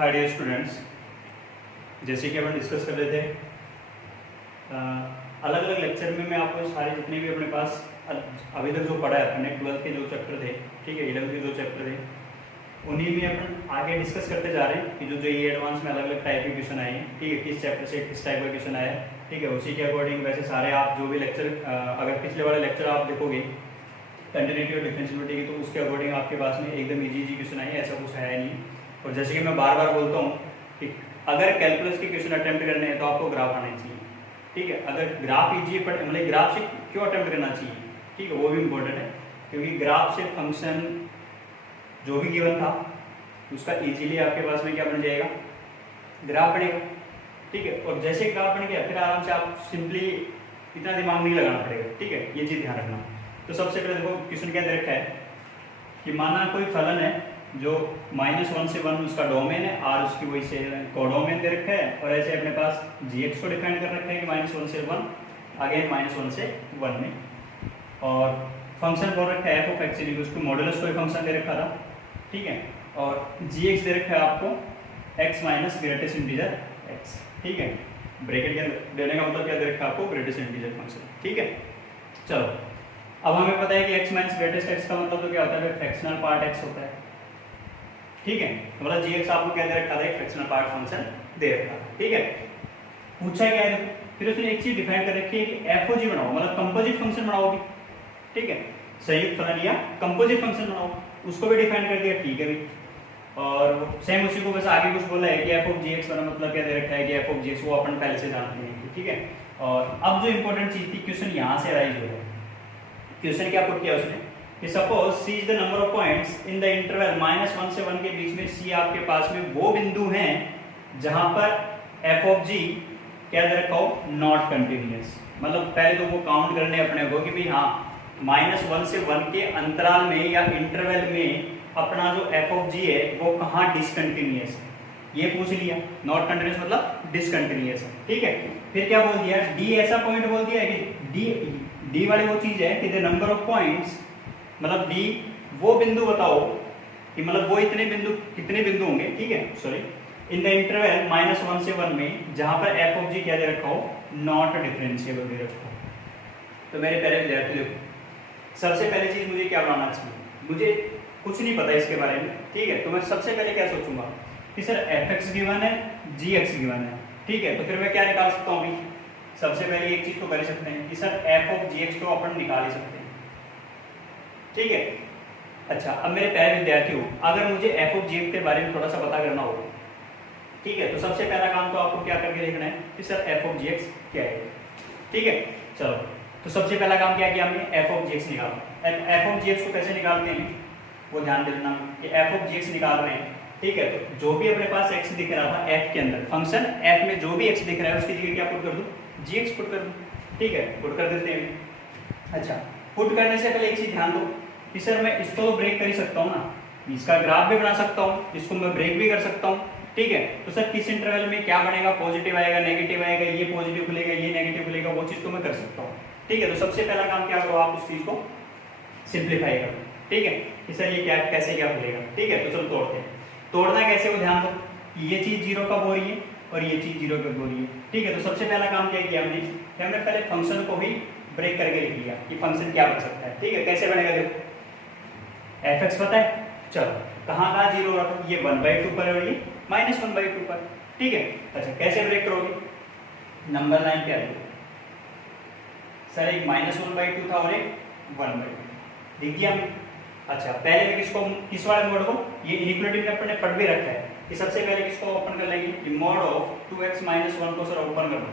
Hi dear students, जैसे कि अपन discuss कर रहे थे अलग अलग लेक्चर में मैं आपको सारे जितने भी अपने पास अभी तक जो पढ़ा है अपने 12th के जो चैप्टर थे, ठीक है, 11th के जो चैप्टर थे, उन्हीं में अपन आगे डिस्कस करते जा रहे हैं कि जो जेईई एडवांस में अलग अलग टाइप के क्वेश्चन आए हैं, ठीक है, किस चैप्टर से किस टाइप का क्वेश्चन आया, ठीक है, उसी के अकॉर्डिंग वैसे सारे आप जो भी लेक्चर अगर पिछले वाले लेक्चर आप देखोगे कंटिन्यूटी और डिफरेंशिएबिलिटी की, तो उसके अकॉर्डिंग आपके पास में एकदम इजी क्वेश्चन आए, ऐसा कुछ है नहीं। और जैसे कि मैं बार बार बोलता हूँ कि अगर कैलकुलस के क्वेश्चन अटेम्प्ट करने हैं तो आपको ग्राफ आना चाहिए, ठीक है। अगर ग्राफ इजी पर मतलब ग्राफ से क्यों अटेम्प्ट करना चाहिए, ठीक है, वो भी इम्पोर्टेंट है, क्योंकि ग्राफ से फंक्शन जो भी गिवन था उसका इजीली आपके पास में क्या बन जाएगा, ग्राफ बनेगा, ठीक है। और जैसे ग्राफ बन गया फिर आराम से आप सिंपली इतना दिमाग नहीं लगाना पड़ेगा, ठीक है, ये चीज़ ध्यान रखना। तो सबसे पहले देखो क्वेश्चन क्या दे रखा है कि माना कोई फलन है जो -1 से 1 उसका डोमेन है, और उसकी वही से कोडोमेन दे रखा है, और ऐसे अपने पास gx को डिफाइन कर रखा है कि -1 से 1 अगेन -1 से 1 में, और फंक्शन बोल रखा है f of x equals to modulus कोई फंक्शन दे रखा था, ठीक है, और gx दे रखा है आपको x minus greatest integer x, ठीक है, ब्रैकेट के अंदर देने का मतलब क्या दे रखा है आपको, ग्रेटेस्ट इंटीजर फंक्शन, ठीक है। चलो अब हमें पता है कि x माइनस ग्रेटेस्ट x का मतलब तो क्या होता है, फ्रैक्शनल पार्ट x होता है, ठीक है, तो मतलब gx आपको क्या दे रखा था, एक फ्रैक्शनल पार्ट फंक्शन दे रखा था, ठीक है। पूछा क्या है, फिर उसने एक चीज डिफाइन कर रखी है कि एफ ओ जी बनाओ, मतलब कंपोजिट फंक्शन बनाओ भी, ठीक है, संयुक्त फलन या कंपोजिट फंक्शन बनाओ, उसको भी डिफाइन कर दिया, ठीक है भी। और सेम उसी को बस आगे कुछ बोला है कि एफ ऑफ जी एक्स वाला मतलब क्या दे रखा है कि एफ ऑफ जी एक्स, वो अपन पहले से जानते हैं, ठीक है। और अब जो इंपॉर्टेंट चीज थी, क्वेश्चन यहाँ से राइज हो रहा है, क्वेश्चन क्या पुट किया उसने कि suppose C is the number of points in the interval -1 से 1 के बीच में, सी आपके पास में वो बिंदु हैं जहां पर एफ ऑफ जी क्या दे रखा हो, नॉट कंटिन्यूअस। मतलब पहले तो वो काउंट करने अपने को कि भाई हाँ -1 से 1 के अंतराल में या इंटरवल में अपना जो एफ ऑफ जी है वो कहाँ डिसकंटिन्यूअस है, ये पूछ लिया। नॉट कंटिन्यूअस मतलब डिसकंटिन्यूअस है, ठीक है। फिर क्या बोल दिया, डी ऐसा पॉइंट बोल दिया है कि डी वाली वो चीज है कि द नंबर ऑफ पॉइंट्स, मतलब डी वो बिंदु बताओ कि मतलब वो इतने बिंदु कितने बिंदु होंगे, ठीक है, सॉरी, इन द इंटरवल -1 से 1 में जहां पर एफ ऑफ जी क्या दे रखा हो, नॉट डिफरेंशिएबल दे रखा हो। तो मेरे पहले विद्यार्थी देखो, सबसे पहले चीज मुझे क्या बनाना चाहिए, मुझे कुछ नहीं पता इसके बारे में, ठीक है, तो मैं सबसे पहले क्या सोचूंगा कि सर एफ एक्स गिवन है, जी एक्स गिवन है, ठीक है, तो फिर मैं क्या निकाल सकता हूँ अभी, सबसे पहले एक चीज तो कर सकते हैं कि sir F of G X को अपन निकाल ही सकते हैं, ठीक है। अच्छा, अब मेरे प्यारे विद्यार्थी हो, अगर मुझे एफ ऑफ जी एक्स के बारे में थोड़ा सा पता करना होगा, ठीक है, तो सबसे पहला काम तो आपको क्या करके देखना है कि sir F of G X क्या है, ठीक है। चलो, तो सबसे पहला काम क्या किया हमने, एफ ऑफ जी एक्स निकाला। एफ ऑफ जी एक्स को कैसे निकालते हैं वो ध्यान देना कि एफ ऑफ जी एक्स निकाल रहे हैं, ठीक है, तो जो भी अपने पास एक्स दिख रहा था एफ के अंदर, फंक्शन एफ में जो भी एक्स दिख रहा है उसकी जगह क्या पुट कर दूं, जी एक्स पुट कर दूं, ठीक है, पुट कर देते हैं। अच्छा, पुट करने से पहले एक चीज ध्यान दो कि सर मैं इसको तो ब्रेक कर ही सकता हूँ ना, इसका ग्राफ भी बना सकता हूँ, इसको मैं ब्रेक भी कर सकता हूँ, ठीक है। तो सर किस इंटरवल में क्या बनेगा, पॉजिटिव आएगा, नेगेटिव आएगा, ये पॉजिटिव खुलेगा, ये नेगेटिव खुलेगा, वो चीज तो मैं कर सकता हूँ, ठीक है। तो सबसे पहला काम क्या करो, आप उस चीज को सिंप्लीफाई करो, ठीक है, कि सर ये क्या कैसे क्या खुलेगा, ठीक है। तो चलो तोड़ते हैं, तोड़ना कैसे वो ध्यान दो कि ये चीज 0 कब हो रही है और ये चीज 0 कब हो रही है, ठीक है। तो सबसे पहला काम क्या किया हमने कि हमने पहले फंक्शन को भी ब्रेक करके लिख लिया कि फंक्शन क्या बन सकता है, ठीक है। कैसे बनेगा, देखो एफ एक्स पता है, चलो कहाँ कहाँ 0 हो रहा था, ये 1/2 पर और ये -1/2 पर, ठीक है। अच्छा, कैसे ब्रेक करोगे, नंबर लाइन क्या है सर, एक -1/2 था और एक 1/2 लिख दिया हमने। अच्छा, पहले में किसको, किस वाले मोड को, ये इनइक्वालिटी में अपने पढ़ भी रखा है कि सबसे पहले किसको ओपन कर लेंगे कि मोड ऑफ 2x - 1 को सर ओपन कर दो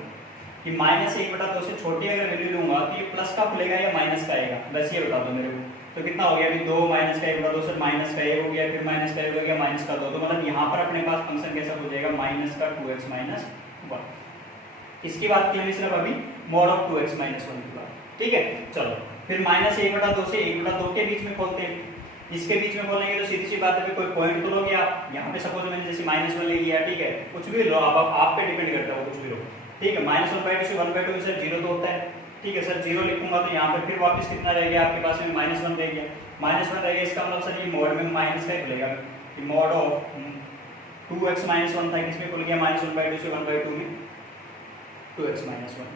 कि -1/2 से छोटी अगर वैल्यू लूंगा तो ये प्लस का खुलेगा या माइनस का आएगा, बस ये बता दो मेरे को। तो कितना हो गया अभी, 2 - का 1/2 सर माइनस का 1 हो गया, फिर माइनस का 1 हो गया, माइनस का 2, तो मतलब यहाँ पर अपने पास फंक्शन कैसा हो जाएगा, -2x - 1। इसकी बात की हमने सिर्फ अभी मोड ऑफ 2x - 1 की बात, ठीक है। चलो फिर -1/2 से 1/2 के बीच में खोलते हैं, इसके बीच में बोलेंगे तो सीधी सी बात है, कोई पॉइंट तो लोगे आप, यहाँ पे सपोज मैंने जैसे -1 ले लिया, ठीक है, कुछ भी लो आप पे डिपेंड करता है, कुछ भी लो, ठीक है। -1/2 से 1/2 सर 0 तो होता है, ठीक है सर, 0 लिखूंगा तो यहाँ पे फिर वापस कितना रह गया आपके पास में, -1 रह गया, -1 रह गया, इसका मतलब सर ये मोड में माइनस का ही खुलेगा कि मोड ऑफ 2x माइनस 1 था, किसमें खुल गया -1/2 से 1/2 में 2x माइनस 1।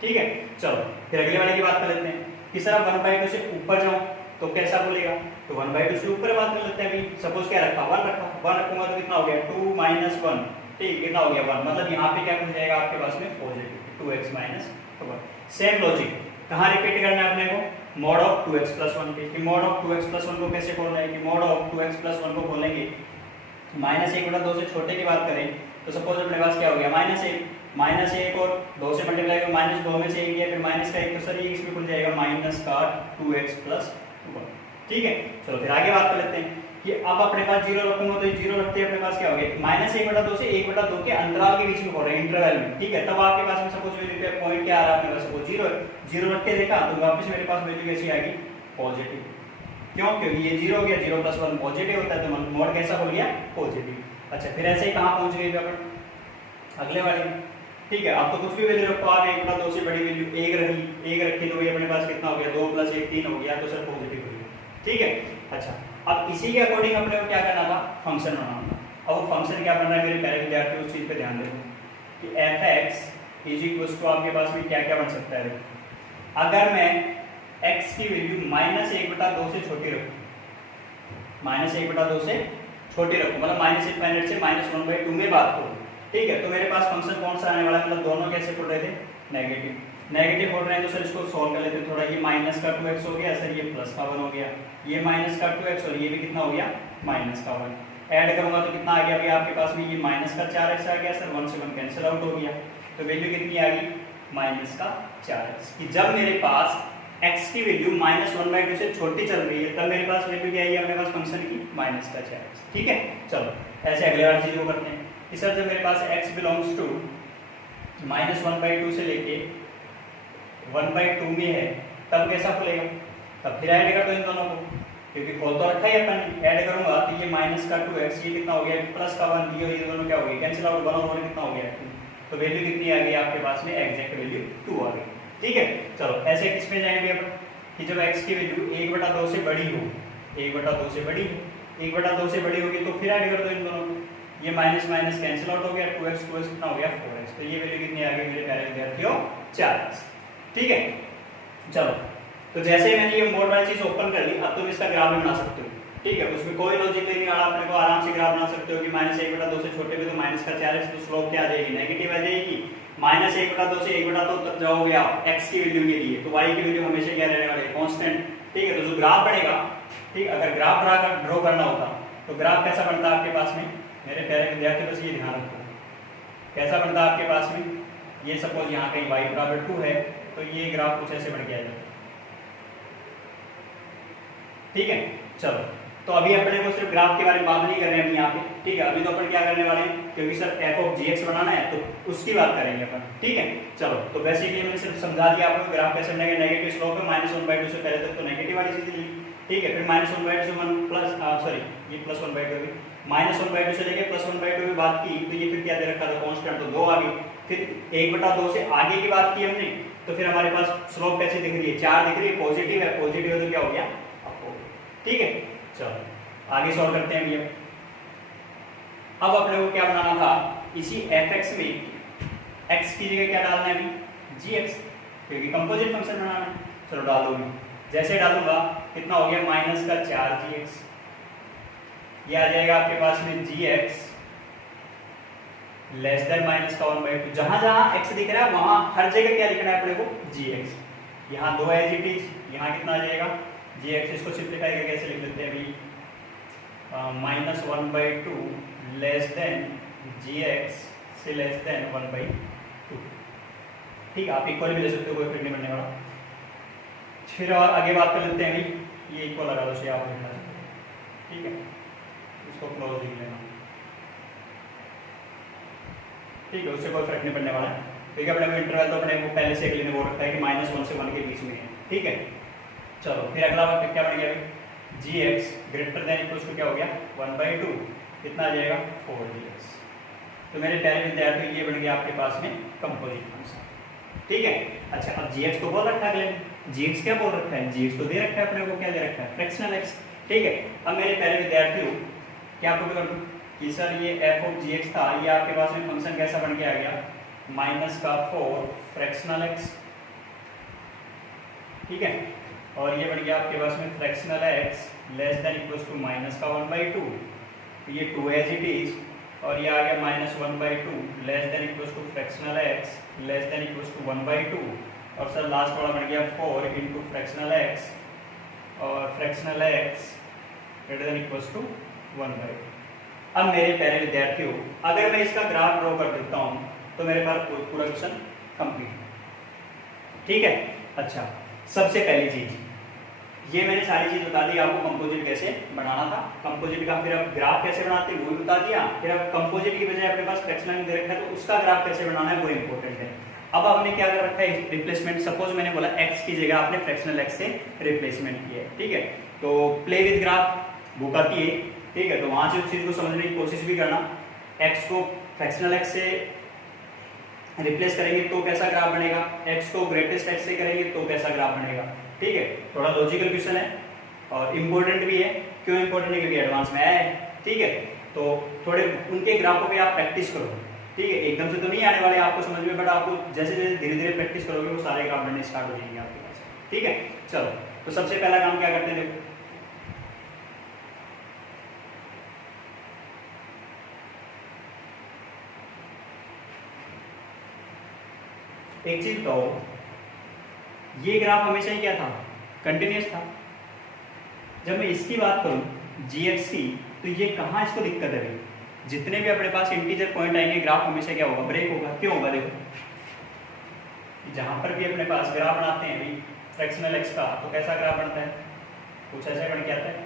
ठीक है, चलो फिर अगले वाले की बात कर लेते हैं कि सर अब 1/2 से ऊपर जाऊं तो कैसा खुलेगा, तो 1/2 से ऊपर बात कर लेते हैं। अभी सपोज क्या रखा, 1 रखा, 1 रखूंगा तो कितना हो गया 2 - 1, ठीक, कितना हो गया 1, मतलब यहाँ पे क्या खुल जाएगा आपके पास में positive 2x minus 1। Same logic कहाँ रिपीट करना है अपने को, मॉड ऑफ 2x प्लस 1 पे, कि मॉड ऑफ 2x प्लस 1 को कैसे खोलना है, कि मॉड ऑफ 2x प्लस 1 को खोलेंगे -1/2 से छोटे की बात करें तो सपोज अपने पास क्या हो गया -1 और 2 से मल्टीप्लाई कर -2 में से 1 गया, फिर माइनस का 1, तो सर ये इसमें खुल जाएगा -2x प्लस 1। ठीक है, चलो फिर आगे बात कर लेते हैं कि अब अपने पास 0 रखूंगा तो 0 रखते हैं अपने पास क्या हो गया -1/2 से 1/2 के अंतराल के बीच में हो रहा है, इंटरवल में। ठीक है, तब आपके पास में सपोज वैल्यू पे पॉइंट क्या आ रहा है अपने पास, सपोज 0 रख के देखा तो वापस मेरे पास वैल्यू कैसी आ गई पॉजिटिव। क्यों, क्योंकि ये 0 हो गया, 0 + 1 पॉजिटिव होता है, तो मॉड कैसा हो गया पॉजिटिव। अच्छा, फिर ऐसे ही कहां पहुंच गए अपन अगले वाले। ठीक है, अब तो कुछ भी वैल्यू रखो आप, 1/2 से बड़ी वैल्यू 1 रखी तो अपने पास कितना हो गया 2 + 1 3 हो गया, तो सर पॉजिटिव हो गया। ठीक है, अच्छा अब इसी के अकॉर्डिंग अपने को क्या करना था, फंक्शन बनाना था। अब वो फंक्शन क्या बन रहा है मेरे प्यारे विद्यार्थी, उस चीज पे ध्यान दें कि f(x) = आपके पास में क्या क्या बन सकता है। अगर मैं x की वैल्यू -1/2 से छोटी रखूं, -1/2 से छोटी रखूं, मतलब -1 से -1/2 में बात करूं, ठीक है, तो मेरे पास फंक्शन कौन सा आने वाला है, मतलब दोनों कैसे खुल रहे थे नेगेटिव हो रहे हैं, तो सर इसको सॉल्व कर लेते हैं थोड़ा। ये -2x हो गया सर, ये +1 हो गया, ये -2x और ये भी कितना हो गया -1। ऐड करूंगा तो कितना आ गया भाई आपके पास में, ये -4x आ गया सर, 1 से 1 कैंसिल आउट हो गया, तो वैल्यू कितनी आ गई -4x। कि जब मेरे पास x की वैल्यू -1/2 से छोटी चल रही है तब मेरे पास वैल्यू क्या आई है अपने पास फंक्शन की -4x। ठीक है, चलो ऐसे अगले वाली चीज को करते हैं कि सर जब मेरे पास x बिलोंग्स टू -1/2 से लेके 1/2 में है तब कैसा खुलेगा, तब फिर ऐड कर दो इन दोनों को, क्योंकि खोल तो रखा ही अपन। ऐड करूंगा तो ये -2x, ये कितना हो गया +1, ये दोनों क्या हो गए कैंसिल आउट, 1 और 1 कितना हो गया 2, तो वैल्यू कितनी आ गई आपके पास में एग्जैक्ट वैल्यू 2 आ गई। ठीक है, चलो ऐसे किस में जाएंगे अपन कि जब x की वैल्यू 1/2 से बड़ी हो, 1/2 से बड़ी हो, 1/2 से बड़ी होगी तो फिर ऐड कर दो इन दोनों को, ये माइनस माइनस कैंसिल आउट हो गया, 2x कितना हो गया 4x, तो ये वैल्यू कितनी आ गई मेरे प्यारे विद्यार्थियों 4x। ठीक है, चलो तो जैसे ही मैंने ये मोड वाली चीज ओपन कर ली, अब तुम इसका ग्राफ भी बना सकते हो। ठीक है, उसमें कोई लॉजिक नहीं आ रहा, अपने को आराम से ग्राफ बना सकते हो कि -1/2 से छोटे पे तो -4x, तो स्लोप क्या आ जाएगी नेगेटिव आ जाएगी। -1/2 से 1/2 तक जाओगे आप x की वैल्यू के लिए, तो y की वैल्यू हमेशा क्या रहने वाली है कांस्टेंट। ठीक है, तो जो ग्राफ बनेगा, ठीक, अगर ग्राफ ड्रॉ करना होता तो ग्राफ कैसा बनता है आपके पास में मेरे प्यारे विद्यार्थियों, बस ये ध्यान रखो कैसा बनता है आपके पास में। ये सपोज यहाँ कहीं y = 2 है तो ये ग्राफ कुछ ऐसे बन के आ जाएगा। ठीक है, चलो तो अभी अपने को सिर्फ ग्राफ के बारे में बात नहीं कर रहे हैं यहाँ पे। ठीक है, अभी तो अपन क्या करने वाले हैं, क्योंकि सर f(g(x) बनाना है तो उसकी बात करेंगे अपन। ठीक है, चलो तो बेसिकली मैंने सिर्फ समझा दिया आपको ग्राफ कैसे बनेगा। नेगेटिव स्लोप है, -1/2 से पहले तक तो नेगेटिव वाली चीज ली। ठीक है, फिर -1/2 से 1 प्लस सॉरी ये +1/2 भी, -1/2 से लेके +1/2 में बात की तो ये फिर क्या दे रखा था कांस्टेंट, तो 2 आ गई। फिर 1/2 से आगे की बात की हमने तो फिर हमारे पास स्लोप कैसी दिख रही है 4 दिख रही है, पॉजिटिव है, पॉजिटिव है तो क्या हो गया आपको। ठीक है, चलो आगे सॉल्व करते हैं भैया। अब अपने को क्या बनाना था, इसी f(x) में x की जगह क्या डालना है अभी g(x), क्योंकि कंपोजिट फंक्शन बनाना है। चलो डाल दूंगी, जैसे डालूंगा कितना हो गया -4gx, ये आ जाएगा आपके पास में gx <−1/2। जहां जहां x दिख रहा है वहां हर जगह क्या लिखना है अपने को gx। यहाँ 2 एज इट इज, यहाँ कितना आ जाएगा gx, इसको सिंप्लीफाई करके कैसे लिख लेते हैं अभी -1/2 gx से <1/2। ठीक, आप इक्वल भी ले सकते हो, कोई फर्क नहीं पड़ने वाला। फिर और आगे बात कर लेते हैं अभी, ये इक्वल लगा दो से आप लिखना सकते हैं। ठीक है, इसको क्लोज लिख लेना। ठीक है, उससे कोई फर्क नहीं पड़ने वाला है, क्योंकि अपने को इंटरवल तो अपने को पहले से अगले ने बोल रखा है कि -1 से 1 के बीच में है। ठीक है, चलो फिर अगला बात क्या बन गया gx > क्या हो गया 1/2, कितना आ जाएगा 4gx। तो मेरे प्यारे विद्यार्थी ये बन गया आपके पास में कंपोजिट फंक्शन। ठीक है, अच्छा अब gx को बोल रखा है अगले, gx क्या बोल रखा है, gx को दे रखा है अपने को, क्या दे रखा है फ्रैक्शनल x। ठीक है, अब मेरे प्यारे विद्यार्थियों क्या आपको कर दूं, कि सर ये एफ ऑफ जी एक्स था, ये आपके पास में फंक्शन कैसा बन के आ गया, माइनस का 4 फ्रैक्शनल एक्स, ठीक है, और ये बन गया आपके पास में fractional X less than equal to minus का 1/2, ये 2 एज इट इज, और ये आ गया minus 1/2 less than equal to fractional X less than equal to 1/2, और सर लास्ट वाला बन गया 4 इंटू फ्रैक्शनल एक्स और fractional X greater than equal to 1/2। अब मेरे प्यारे विद्यार्थियों, अगर मैं इसका ग्राफ ड्रॉ कर देता हूँ तो मेरे पास पूरा क्वेश्चन कंप्लीट है, ठीक है। अच्छा, सबसे पहली चीज ये मैंने सारी चीज बता दी आपको, कंपोजिट कैसे बनाना था, कंपोजिट का फिर अब ग्राफ कैसे बनाते हैं वो भी बता दिया, फिर अब कंपोजिट की बजाय अपने पास फ्रैक्शनल दे रखा है तो उसका ग्राफ कैसे बनाना है वो इंपॉर्टेंट है। अब आपने क्या कर रखा है, रिप्लेसमेंट, सपोज मैंने बोला x की जगह आपने फ्रैक्शनल x से रिप्लेसमेंट किया है, ठीक है, तो प्ले विद ग्राफ बुक आती है, ठीक है, तो वहां से उस चीज को समझने की कोशिश भी करना, x को फ्रैक्शनल x से रिप्लेस करेंगे तो कैसा ग्राफ बनेगा, x को ग्रेटेस्ट x से करेंगे तो कैसा ग्राफ बनेगा, ठीक है, थोड़ा लॉजिकल क्वेश्चन है और इम्पोर्टेंट भी है। क्यों इम्पोर्टेंट है, क्योंकि एडवांस में आया है, ठीक है, तो थोड़े उनके ग्राफों पे आप प्रैक्टिस करो, ठीक है, एकदम से तो नहीं आने वाले आपको समझ में, बट आपको जैसे जैसे धीरे धीरे प्रैक्टिस करोगे वो सारे ग्राफ बनने स्टार्ट हो जाएंगे आपके पास, ठीक है। चलो, तो सबसे पहला काम क्या करते हैं, देखो एक चीज बताओ, ये ग्राफ हमेशा ही क्या था, कंटिन्यूअस था। जब मैं इसकी बात करूं gx की, तो ये कहां इसको दिक्कत है भाई, जितने भी अपने पास इंटीजर पॉइंट आएंगे ग्राफ हमेशा क्या होगा, ब्रेक होगा। क्यों होगा, देखो जहां पर भी अपने पास ग्राफ बनाते हैं भाई फ्रैक्शनल x का, तो कैसा ग्राफ बनता है, कुछ ऐसा बन के आता है,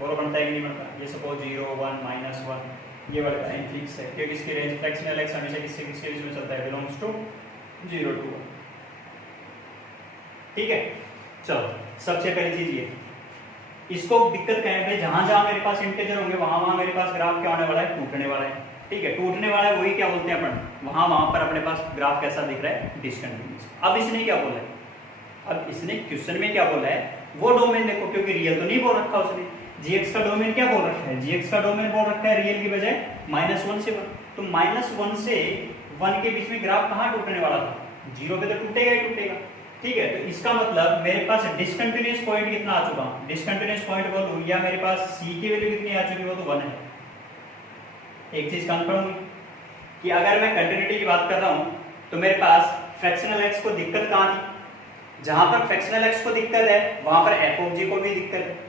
बोलो बनता है कि नहीं बनता, ये सपोज 0 1 -1 ये वाला टाइम फिक्स है, क्योंकि इसकी रेंज फ्रैक्शनल x हमेशा किससे किसके बीच में चलता है, बिलोंग्स टू 0 to 1, ठीक है। चलो, सबसे पहली चीज ये, इसको दिक्कत क्या है भाई, जहां जहां मेरे पास इंटीजर होंगे वहां वहां मेरे पास ग्राफ क्या होने वाला है, टूटने वाला है, ठीक है, टूटने वाला है, वही क्या बोलते हैं अपन, वहां वहां पर अपने पास ग्राफ कैसा दिख रहा है, डिसकंटिन्यूअस। अब इसने क्या बोला है, अब इसने क्वेश्चन में क्या बोला है वो डोमेन देखो, क्योंकि रियल तो नहीं बोल रखा उसने, gx का डोमेन क्या बोल रखा है, gx का डोमेन बोल रखा है रियल की बजाय -1 से 1, तो -1 से 1 के बीच में ग्राफ कहां टूटने वाला था, 0 पे तो टूटेगा ही टूटेगा, ठीक है। तो इसका मतलब मेरे पास डिसकंटिन्यूअस पॉइंट कितना आ चुका, डिसकंटिन्यूअस पॉइंट बोलूं या मेरे पास c की वैल्यू कितनी आ चुकी, वो तो 1 है। एक चीज कंफर्म हुई कि अगर मैं कंटिन्यूटी की बात कर रहा हूं तो मेरे पास फ्रैक्शनल x को दिक्कत कहां थी, जहां पर फ्रैक्शनल x को दिक्कत है वहां पर f of g को भी दिक्कत है।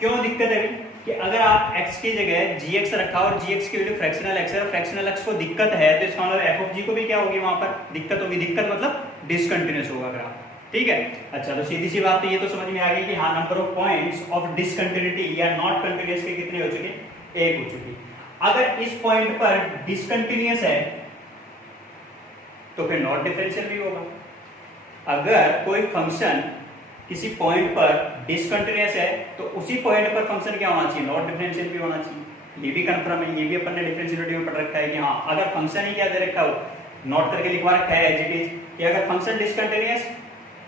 क्यों दिक्कत है कि अगर आप x की जगह gx रखा और gx की वैल्यू फ्रैक्शनल x है और फ्रैक्शनल x को दिक्कत है, तो इसका मतलब f of g को भी क्या होगी, वहां पर दिक्कत होगी, दिक्कत मतलब डिसकंटिन्यूअस होगा ग्राफ, ठीक है। अच्छा, तो सीधी सी बात तो ये तो समझ में आ गई कि हाँ, number of points of discontinuity या नॉट कंटिन्यूअस के कितने हो चुके, 1 हो चुकी। अगर इस पॉइंट पर डिसकंटिन्यूअस है तो फिर नॉट डिफरेंशियल भी होगा। अगर कोई फंक्शन किसी पॉइंट पर डिसकंटिन्यूअस है तो उसी पॉइंट पर फंक्शन क्या होना चाहिए, नॉट डिफरेंशियल भी होना चाहिए। ये भी कंफर्म है, ये भी अपन ने डिफरेंशियलिटी में पढ़ रखा है कि हाँ, अगर फंक्शन ही क्या दे रखा हो, नॉट करके लिखवा रखा है एज इट इज, कि अगर फंक्शन डिसकंटिन्यूअस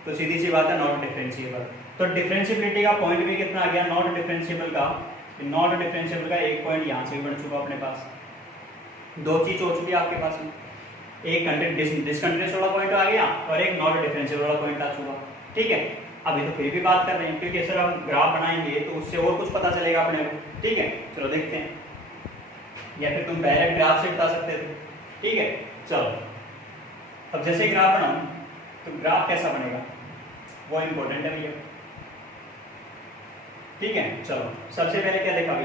तो सीधी सी बात है नॉट डिफरेंशिएबल। तो डिफरेंशिएबिलिटी का पॉइंट भी कितना आ गया, नॉट डिफरेंशिएबल का, नॉट डिफरेंशिएबल का एक पॉइंट यहाँ से भी बन चुका अपने पास, दो चीज हो चुकी है आपके पास में, एक डिसकंटिन्यूअस वाला पॉइंट आ गया और एक नॉट डिफरेंशिएबल वाला पॉइंट आ चुका, ठीक है। अभी तो फिर भी बात कर रहे हैं क्योंकि सर हम ग्राफ बनाएंगे तो उससे और कुछ पता चलेगा अपने को, ठीक है। चलो देखते हैं, या फिर तुम डायरेक्ट ग्राफ से बता सकते थे, ठीक है। चलो, अब जैसे ग्राफ बनाऊं तो ग्राफ कैसा बनेगा वो इंपॉर्टेंट है भैया, ठीक है। चलो, सबसे पहले क्या देखा भाई,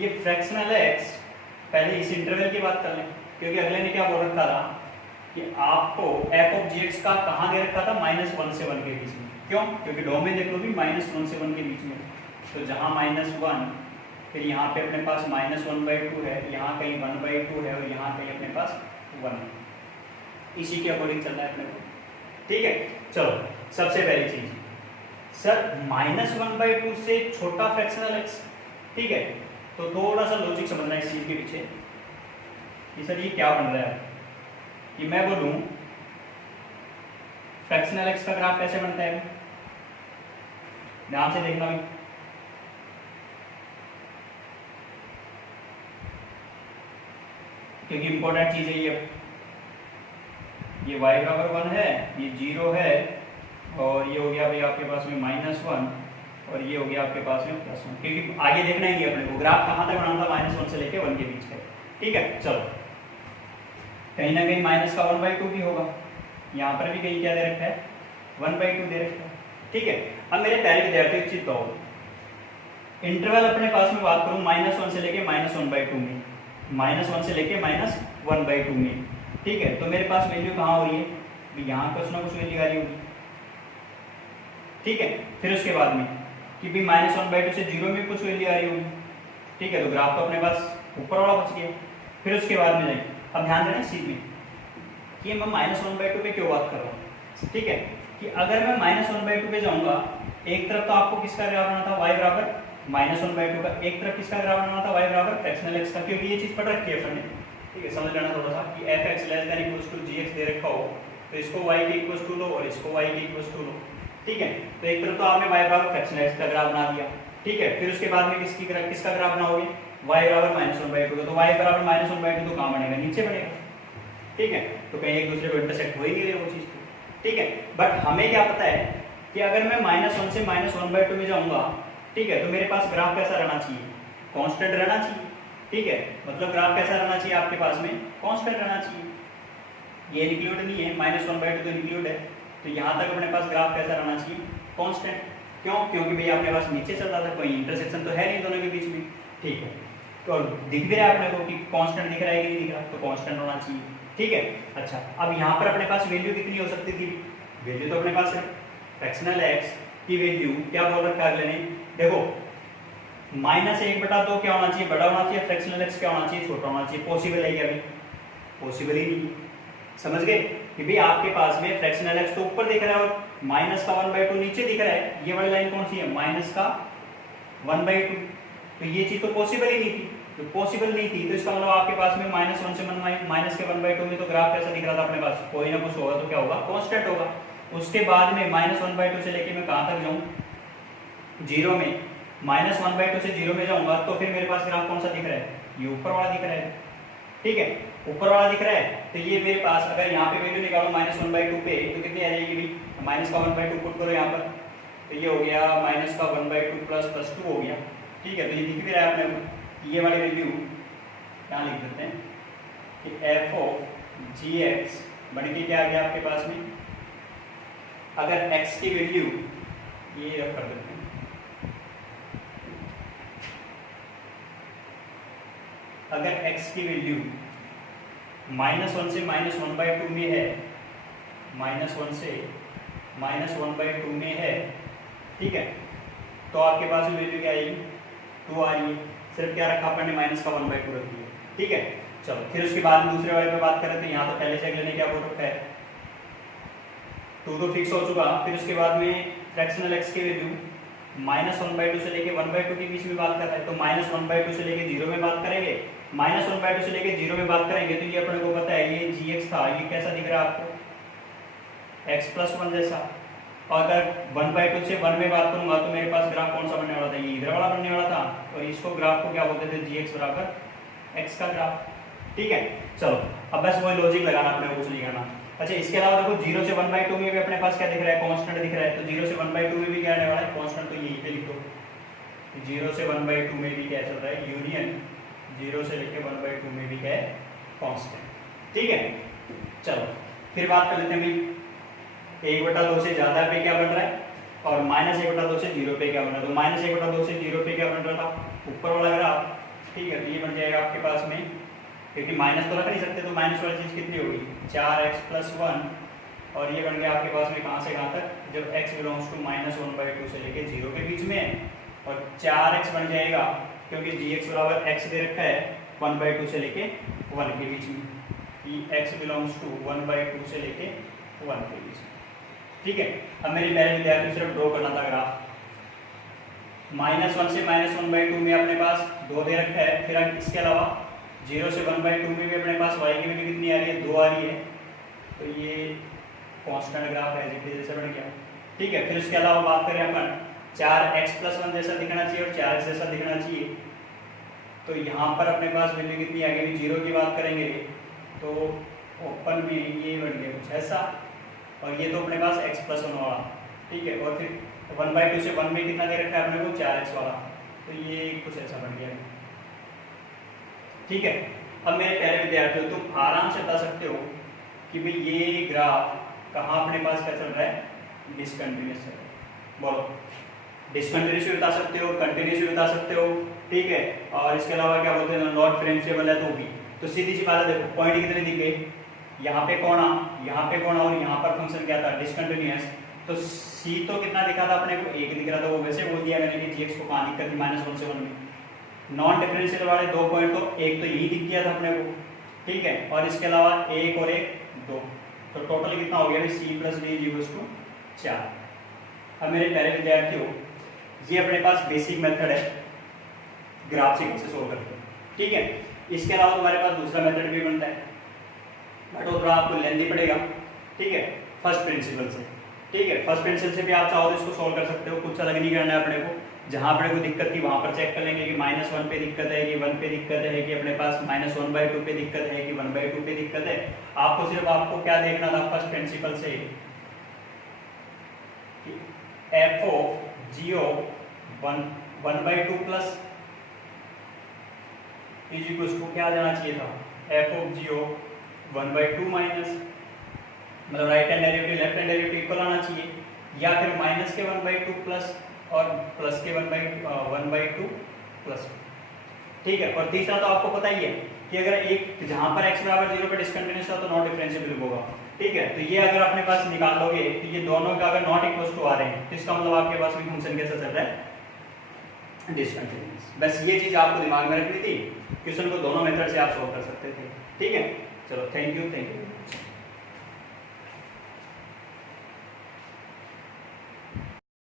ये फ्रैक्शनल x, पहले इस इंटरवल की बात कर लें, क्योंकि अगले ने क्या बोल रखा था कि आपको f of gx का कहां दे रखा था, -1 से 1 के बीच में। क्यों, क्योंकि डोमेन देख लो भी -1 से 1 के बीच में, तो जहां -1 फिर यहाँ पे अपने पास -1/2 है, यहाँ कहीं 1/2 है और यहाँ कहीं अपने पास 1 है, इसी के अकॉर्डिंग चल रहा है अपने को, ठीक है। चलो, सबसे पहली चीज, सर -1/2 से छोटा फ्रैक्शनल x, ठीक है, तो थोड़ा सा लॉजिक समझना है इस चीज के पीछे कि सर ये क्या बन रहा है, कि मैं बोलूं फ्रैक्शनल x का ग्राफ कैसे बनता है, ध्यान से देखना भी, क्योंकि इंपॉर्टेंट चीज है ये y बराबर 1 है, ये 0 है, और ये हो गया भाई आपके पास में -1, और ये हो गया आपके पास में +1, क्योंकि आगे देखना ही नहीं अपने को, ग्राफ कहाँ तक बनाना था, -1 से लेके 1 के बीच का। ठीक है, चलो कहीं ना कहीं माइनस का 1/2 भी होगा, यहाँ पर भी कहीं क्या दे रखा है, 1/2 दे रखा है। ठीक है, अब मेरे प्यारे विद्यार्थी एक चीज तो इंटरवल अपने पास में बात करूं -1 से लेके -1/2 में, -1 से लेके -1/2 में। ठीक है, तो मेरे पास वैल्यू कहाँ हो रही है, यहाँ कुछ ना कुछ वैल्यू आ रही होगी। ठीक है, फिर उसके बाद में कि भी -1/2 से 0 में कुछ वैल्यू आ रही होगी। ठीक है, तो ग्राफ तो अपने पास ऊपर वाला बच गया। फिर उसके बाद में जाइए, अब ध्यान देना इस चीज में कि मैं -1/2 पे क्यों बात कर रहा हूँ। ठीक है, कि अगर मैं -1/2 पे जाऊंगा, एक तरफ तो आपको किसका ग्राफ बनाना था, y बराबर -1/2 का, एक तरफ किसका ग्राफ बनाना था, y बराबर फ्रैक्शनल x का, क्योंकि ये चीज पढ़ रखी है अपन ने। ठीक है, समझ लेना थोड़ा सा कि f(x) ≤ gx दे रखा हो तो इसको y के इक्वल टू लो और इसको y के इक्वल टू लो। ठीक है, तो एक तरफ तो आपने y बराबर फ्रैक्शनल x का ग्राफ बना दिया। ठीक है, फिर उसके बाद में किसका ग्राफ बनाओगे, y बराबर -1/2 का, तो y बराबर -1/2 तो कहाँ बनेगा, नीचे बनेगा। ठीक है, तो कहीं एक दूसरे को इंटरसेक्ट हो ही नहीं रहे वो चीज। ठीक है, बट हमें क्या पता है कि अगर मैं -1 से -1/2 में जाऊंगा, ठीक है, तो मेरे पास ग्राफ कैसा रहना चाहिए, कांस्टेंट रहना चाहिए। ठीक है, मतलब ग्राफ कैसा रहना चाहिए आपके पास में, कांस्टेंट रहना चाहिए। ये इंक्लूड नहीं है, -1/2 तो इंक्लूड है, तो यहाँ तक अपने पास ग्राफ कैसा रहना चाहिए, कांस्टेंट। क्यों, क्योंकि भाई अपने पास नीचे चल रहा था, कोई इंटरसेक्शन तो है नहीं दोनों के बीच में। ठीक है, तो दिख भी रहा है अपने को कि कांस्टेंट दिख रहा है कि नहीं दिख रहा, तो कांस्टेंट होना चाहिए। ठीक है, अच्छा अब यहाँ पर अपने पास वैल्यू कितनी हो सकती थी, वैल्यू तो अपने पास है फ्रैक्शनल x की वैल्यू क्या बोल रखा है अगले ने, देखो -1/2 क्या होना चाहिए, बड़ा होना चाहिए, फ्रैक्शनल x क्या होना चाहिए, छोटा होना चाहिए। पॉसिबल है क्या भाई, पॉसिबल ही नहीं। समझ गए कि भाई आपके पास में फ्रैक्शनल x तो ऊपर दिख रहा है और माइनस का 1/2 नीचे दिख रहा है, ये वाली लाइन कौन सी है, माइनस का 1/2, तो ये चीज तो पॉसिबल ही नहीं थी। तो पॉसिबल नहीं थी तो इसका मतलब आपके पास में -1 से -1/2 में तो ग्राफ कैसा दिख रहा था अपने पास, कोई ना कुछ होगा, तो क्या होगा, कांस्टेंट होगा। उसके बाद में -1/2 से लेके मैं कहां तक जाऊं, 0 में, -1/2 से 0 में जाऊंगा तो फिर मेरे पास ग्राफ कौन सा दिख रहा है, ये ऊपर वाला दिख रहा है। ठीक है, ऊपर वाला दिख रहा है, तो ये मेरे पास अगर यहाँ पे वैल्यू निकालो -1/2 पे तो कितनी आ जाएगी भाई, माइनस का 1/2 पुट करो यहाँ पर, तो ये हो गया माइनस का 1/2 प्लस 2 हो गया। ठीक है, तो ये दिख भी रहा है अपने को, ये वाली वैल्यू यहाँ लिख देते हैं कि f(gx) बन के क्या आ गया आपके पास में, अगर x की वैल्यू ये रख कर देते हैं, अगर x की वैल्यू -1 से -1/2 में है, -1 से -1/2 में है, ठीक है, तो आपके पास में वैल्यू क्या आएगी, 2 आ रही है, सिर्फ क्या रखा अपन ने, माइनस का 1/2 रख दिया। ठीक है, चलो फिर उसके बाद में दूसरे वाले पे बात करें, तो यहाँ तो पहले से अगले ने क्या बोल रखा है, 2 तो फिक्स हो चुका। फिर उसके बाद में फ्रैक्शनल x की वैल्यू -1/2 से लेके 1/2 के बीच में बात कर रहा है, तो -1/2 से लेके 0 में बात करेंगे, -1/2 से लेके 0 में बात करेंगे, तो ये अपने को पता है ये gx था, ये कैसा दिख रहा है आपको, x+1 जैसा। और अगर 1/2 से 1 में बात करूंगा तो मेरे पास ग्राफ कौन सा बनने वाला था, ये इधर वाला बनने वाला था, और इसको ग्राफ को क्या बोलते थे, gx बराबर x का ग्राफ। ठीक है, चलो अब बस वही लॉजिक लगाना, अपने को कुछ नहीं करना। अच्छा, इसके अलावा देखो 0 से 1/2 में भी अपने पास क्या दिख रहा है, कांस्टेंट दिख रहा है, तो 0 से 1/2 में भी क्या आने वाला है, कांस्टेंट, तो यहीं पे लिख दो 0 से 1/2 में भी क्या चल रहा है, यूनियन 0 से लेके 1/2 में भी क्या है, कांस्टेंट। ठीक है, चलो फिर बात कर लेते हैं भाई 1/2 से ज्यादा पे क्या बन रहा है, और -1/2 से 0 पे क्या बन रहा है, तो -1/2 से 0 पे क्या बन रहा था, ऊपर वाला ग्राफ। ठीक है, तो ये बन जाएगा आपके पास में, क्योंकि माइनस तो रख नहीं सकते, तो माइनस वाली चीज कितनी होगी, 4x+1, और ये बन गया आपके पास में कहां से कहां तक, जब x बिलोंग्स टू -1/2 से लेके 0 के बीच में, और 4x बन जाएगा क्योंकि gx बराबर x दे रखा है 1/2 से लेके 1 के बीच में, कि x बिलोंग्स टू 1/2 से लेके 1 के बीच में। ठीक है, अब मेरे प्यारे विद्यार्थी सिर्फ ड्रॉ करना था ग्राफ, -1 से -1/2 में अपने पास 2 दे रखा है, फिर इसके अलावा 0 से 1/2 में भी अपने पास y की वैल्यू कितनी आ रही है, 2 आ रही है, तो ये कांस्टेंट ग्राफ है जैसे बन गया। ठीक है, फिर उसके अलावा बात करें अपन 4x+1 जैसा दिखना चाहिए और 4x जैसा दिखना चाहिए, तो यहाँ पर अपने पास वैल्यू कितनी आ गई, 0 की बात करेंगे तो ओपन में ये बन गया कुछ ऐसा, और ये तो अपने पास x प्लस 1 वाला, ठीक है, और फिर 1/2 से 1 में कितना दे रखा है अपने को 4x वाला, तो ये कुछ ऐसा बन गया, ठीक है। अब मेरे प्यारे विद्यार्थियों, तुम आराम से बता सकते हो कि भाई ये ग्राफ कहाँ अपने पास क्या चल रहा है, डिसकंटिन्यूअस चल रहा है। बोलो, डिसकंटिन्यूअस भी बता सकते हो, कंटिन्यूअस भी बता सकते हो, ठीक है, और इसके अलावा क्या बोलते हैं, नॉट डिफरेंशिएबल है तो भी। तो सीधी सी बात है, देखो पॉइंट कितने दिख गए, यहाँ पे कोणा, यहाँ पे कोणा, और यहाँ पर फंक्शन क्या था, डिसकंटिन्यूअस। तो सी तो कितना दिखा था अपने को, 1 दिख रहा था, वो वैसे बोल दिया मैंने कि जीएक्स को कहाँ दिक्कत थी, -1 से 1 में। नॉन डिफरेंशियल वाले 2 पॉइंट, तो एक तो यही दिख गया था अपने को, ठीक है, और इसके अलावा 1 और 1 2, तो टोटल कितना हो गया, c plus D equals to 4। अब मेरे प्यारे विद्यार्थियों, ये अपने पास बेसिक मेथड है ग्राफ से कैसे सोल्व करते हैं, ठीक है। इसके अलावा हमारे पास दूसरा मेथड भी बनता है, बट वो थोड़ा आपको लेंथी पड़ेगा, ठीक है, फर्स्ट प्रिंसिपल से, ठीक है। फर्स्ट प्रिंसिपल से भी आप चाहो तो इसको सोल्व कर सकते हो, कुछ अलग नहीं करना है अपने को। जहां अपने को दिक्कत थी वहां पर चेक कर लेंगे कि -1 पे दिक्कत है, कि 1 पे दिक्कत है, कि अपने पास -1/2 पे दिक्कत है, कि 1/2 पे दिक्कत है। आपको सिर्फ आपको क्या देखना था फर्स्ट प्रिंसिपल से, f of g of 1/2 plus is equals to क्या जाना चाहिए था, f of g of 1/2 minus, मतलब right hand derivative left hand derivative equal आना चाहिए, या फिर माइनस के 1/2 प्लस और प्लस के 1/2 प्लस, ठीक है। और तीसरा तो आपको पता ही है कि अगर एक जहां पर x बराबर 0 पे डिसकंटिन्यूअस हो तो नॉट डिफरेंशिएबल होगा, ठीक है। तो ये अगर अपने पास निकाल लोगे तो ये दोनों का अगर नॉट इक्वल टू आ रहे हैं तो इसका मतलब आपके पास भी फंक्शन कैसा चल रहा है, डिसकंटिन्यूअस। बस ये चीज आपको दिमाग में रखनी थी, क्वेश्चन को दोनों मेथड से आप सोल्व कर सकते थे, ठीक है। चलो, थैंक यू।